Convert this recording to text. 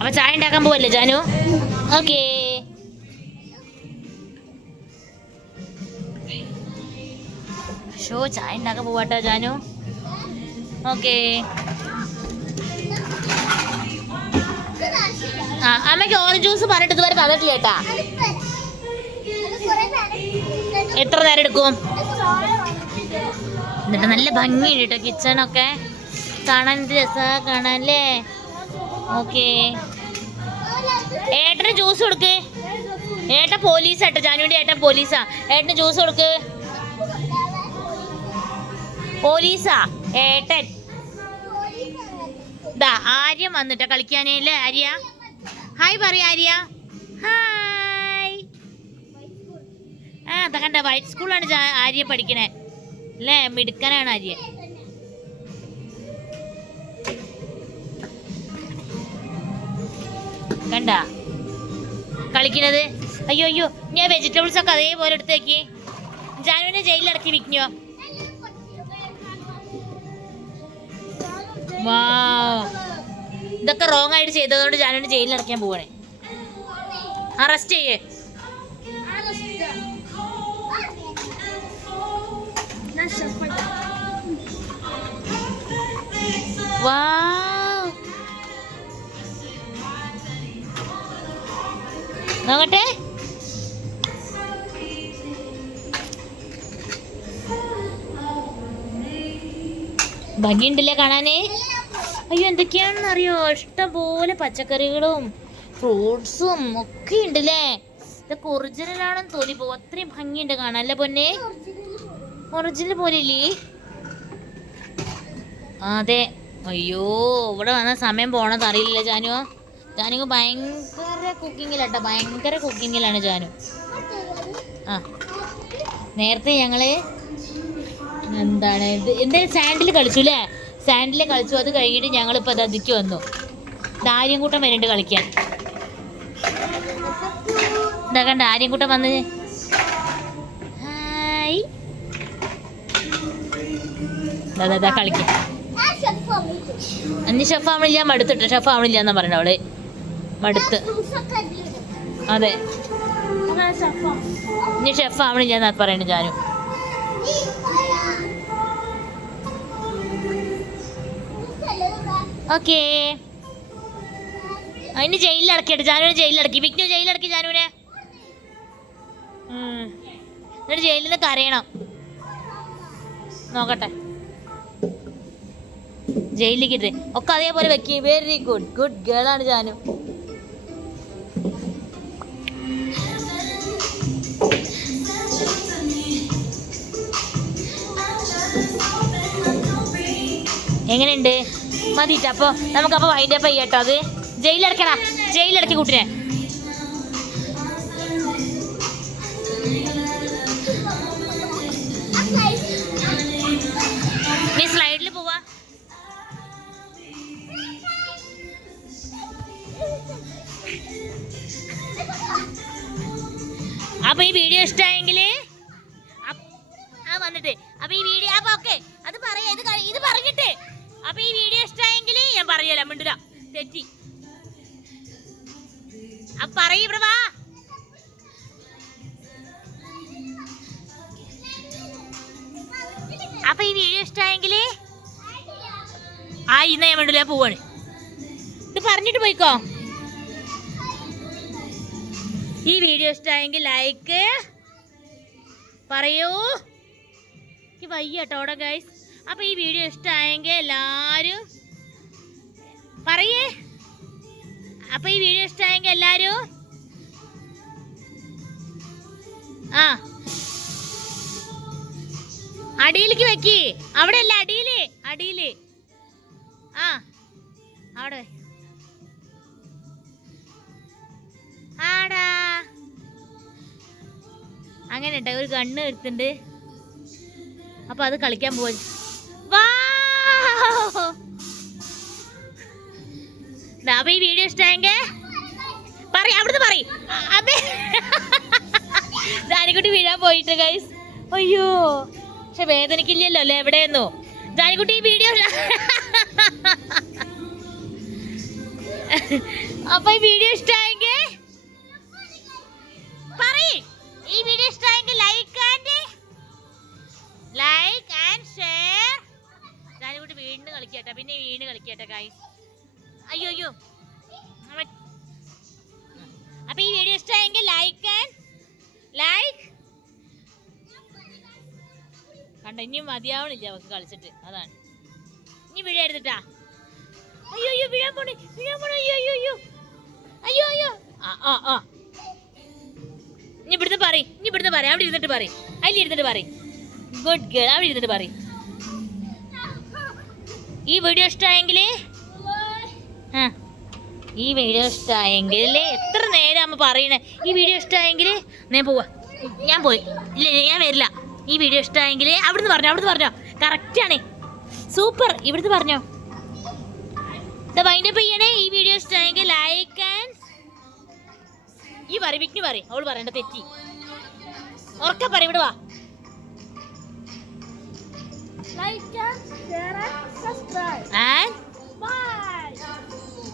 അപ്പൊ ചായ ഉണ്ടാക്കാൻ പോവല്ലേ ജാനു? ഓക്കേ. ചായ ഉണ്ടാക്കാൻ പോവാട്ടോ ജാനു. ഓക്കേ. ആ അമ്മയ്ക്ക് ഓറഞ്ച് ജ്യൂസ് പറഞ്ഞിട്ട് ഇതുവരെ തന്നിട്ടില്ല കേട്ടാ. എത്ര നേരം എടുക്കും? എന്നിട്ട് നല്ല ഭംഗിയുണ്ട് കേട്ടോ കിച്ചണൊക്കെ കാണാൻ. രസാ കാണാനല്ലേ? ഓക്കേ. ഏട്ടന് ജ്യൂസ് കൊടുക്ക്. ഏട്ടൻ പോലീസാട്ടോ, ജാനുവിന്റെ ഏട്ടൻ പോലീസാ. ഏട്ടന് ജ്യൂസ് കൊടുക്ക്. പോലീസാ ഏട്ടൻ. ദാ ആര്യം വന്നിട്ടാ കളിക്കാനേ അല്ലേ ആര്യ? ഹായ് പറയാ ആര്യ. ഹായ്. അതാ കണ്ട വൈറ്റ് സ്കൂളാണ് ആര്യ പഠിക്കണേ അല്ലേ? മിടുക്കനാണ് ആര്യ. കണ്ട കളിക്കുന്നത്. അയ്യോ അയ്യോ, ഞാൻ വെജിറ്റബിൾസ് ഒക്കെ അതേപോലെ എടുത്തേക്ക്. ജാനുവിനെ ജയിലിലടക്കി വിൽക്കോ? വാ, ഇതൊക്കെ റോങ് ആയിട്ട് ചെയ്തതുകൊണ്ട് ജാനുവിനെ ജയിലിൽ അടയ്ക്കാൻ പോവാണേ. അറസ്റ്റ് ചെയ്യേ. വാ, നോക്കട്ടെ. ഭംഗിയുണ്ടല്ലേ കാണാനേ? അയ്യോ, എന്തൊക്കെയാണെന്ന് അറിയോ? ഇഷ്ടംപോലെ പച്ചക്കറികളും ഫ്രൂട്ട്സും ഒക്കെ ഉണ്ടല്ലേ. ഇതൊക്കെ ഒറിജിനലാണെന്ന് തോന്നിപ്പോ. അത്രയും ഭംഗിയുണ്ട് കാണാൻ അല്ലേ പൊന്നെ? ഒറിജിനൽ പോലെ ഇല്ലേ? അതെ. അയ്യോ, ഇവിടെ വന്ന സമയം പോണത് അറിയില്ല ജാനു. ജാനു ഭയങ്കര കുക്കിങ്ങിലാട്ടോ, ഭയങ്കര കുക്കിങ്ങിലാണ് ജാനു. ആ, നേരത്തെ ഞങ്ങള് എന്താണ് എന്തായാലും സാൻഡിൽ കളിച്ചു അല്ലേ? സാൻഡിൽ കളിച്ചു. അത് കഴിഞ്ഞിട്ട് ഞങ്ങളിപ്പോൾ അത് അതിക്ക് വന്നു. ആര്യൻകൂട്ടം വരുന്നുണ്ട് കളിക്കാൻ. എന്താ കണ്ട ആര്യൻകൂട്ടം വന്ന്. ഹായ്. അതാ കളിക്കാൻ. അന്ന് ഷെഫ് ആവണില്ല, മടുത്തിട്ട് ഷെഫ് ആവണില്ല എന്നാ പറയണ അവള്. മടുത്ത്. അതെ, ഇനി ഷെഫ് ആവണില്ല എന്നാ പറയണ ജാനു. ഓക്കേ. അതിന് ജയിലിലടക്കിയിട്ട് ജാനുവിനെ ജയിലിലടക്കി. വിഘ്നു ജയിലിലടക്കി ജാനുവിനെ. എന്നിട്ട് ജയിലിൽ നിന്ന് കരയണം. നോക്കട്ടെ. ജയിലിലേക്ക് ഇട്ടേ ഒക്കെ അതേപോലെ വെക്കി. വെരി ഗുഡ്, ഗുഡ് ഗേളാണ് ജാനു. എങ്ങനെയുണ്ട്? മതിയിട്ട്. അപ്പോൾ നമുക്കപ്പോൾ വൈൻഡപ്പ് ചെയ്യട്ടോ. അത് ജയിലിലടക്കടാ, ജയിലിലടക്കി കുട്ടിനെ. നീ സ്ലൈഡിൽ പോവാ. അപ്പൊ ഈ വീഡിയോ ഇഷ്ടമായെങ്കിൽ വന്നിട്ട് അപ്പൊ ഈ വീഡിയോ അപ്പൊ ഓക്കെ അത് പറയാ. ഇത് പറഞ്ഞിട്ട് അപ്പൊ ഈ വീഡിയോ ഇഷ്ടമായെങ്കിൽ ഞാൻ പറയല മിണ്ടുല തെറ്റി. അപ്പൊ പറയൂ ഇവിടെ വാ. അപ്പൊ ഈ വീഡിയോ ഇഷ്ടമായെങ്കിൽ ഇന്ന് ഞാൻ മിണ്ടുല പോവാണ്. ഇത് പറഞ്ഞിട്ട് പോയിക്കോ. ഈ വീഡിയോ ഇഷ്ടമായെങ്കിൽ ലൈക്ക് പറയൂ. എനിക്ക് വയ്യ കേട്ടോ ഗൈസ്. അപ്പോൾ ഈ വീഡിയോ ഇഷ്ടമായെങ്കിൽ എല്ലാവരും പറയേ. അപ്പോൾ ഈ വീഡിയോ ഇഷ്ടമായെങ്കിൽ എല്ലാവരും അടിയിലേക്ക് വെക്കി. അവിടെ അല്ല, അടിയില് അവിടെ ആടാ. അങ്ങനെ കേട്ടോ ഒരു ഗണ്ണ് എടുത്തിട്ടുണ്ട്. അപ്പൊ അത് കളിക്കാൻ പോവാ. അപ്പൊ ഈ വീഡിയോ ഇഷ്ടമായെങ്കിൽ പറയും. അവിടുന്ന് പറയും. അതെ, ജാനിക്കുട്ടി വീഴാൻ പോയിട്ട് ഗൈസ്. അയ്യോ, പക്ഷെ വേദനിക്കില്ലല്ലോ അല്ലേ എവിടെയെന്നോ. ജാനിക്കുട്ടി ഈ വീഡിയോ അപ്പൊ ഈ വീഡിയോ ഇഷ്ടമായെങ്കിൽ പറയ്. ഈ വീഡിയോ ഇഷ്ടമായെങ്കിൽ ലൈക്ക് ആൻഡ് ഷെയർ. ഞാനിവിടെ വീണ്ടും കളിക്കട്ടെ, പിന്നെ വീണ്ടും കളിക്കട്ടെ ഗൈസ്. അയ്യോ അപ്പൊ ഈ വീഡിയോ ഇഷ്ടമായെങ്കിൽ ലൈക്ക് കണ്ട. ഇനിയും മതിയാവണില്ല അവർക്ക് കളിച്ചിട്ട്, അതാണ്. ഇനി വീഡിയോ എടുത്തിട്ടാ. അയ്യോ വീഴാൻ പോണേ. അയ്യോ ആ ഇനി ഇവിടുന്ന് പറയും, അവിടെ ഇരുന്നിട്ട് പറയും, അതിലിരുന്നിട്ട് പറയും. ഗുഡ് ഗേൾ, അവിടെ ഇരുന്നിട്ട് പറയും. ഈ വീഡിയോ ഇഷ്ടമായെങ്കിൽ എത്ര നേരം അമ്മ പറയണേ. ഈ വീഡിയോ ഇഷ്ടമായെങ്കിൽ ഞാൻ പോയി. ഇല്ല ഞാൻ വരില്ല. ഈ വീഡിയോ ഇഷ്ടമായെങ്കിൽ അവിടുന്ന് പറഞ്ഞോ. കറക്റ്റാണ്, സൂപ്പർ. ഇവിടുന്ന് പറഞ്ഞോ. വൈൻഡപ്പ് ചെയ്യണേ. ഈ വീഡിയോ ഇഷ്ടമായെങ്കിൽ ലൈക്ക് ആൻഡ് വിക്നി പറയും. അവള് പറയണ്ട, തെറ്റി. ഉറക്കെ പറയും. ഇവിടെ വാ.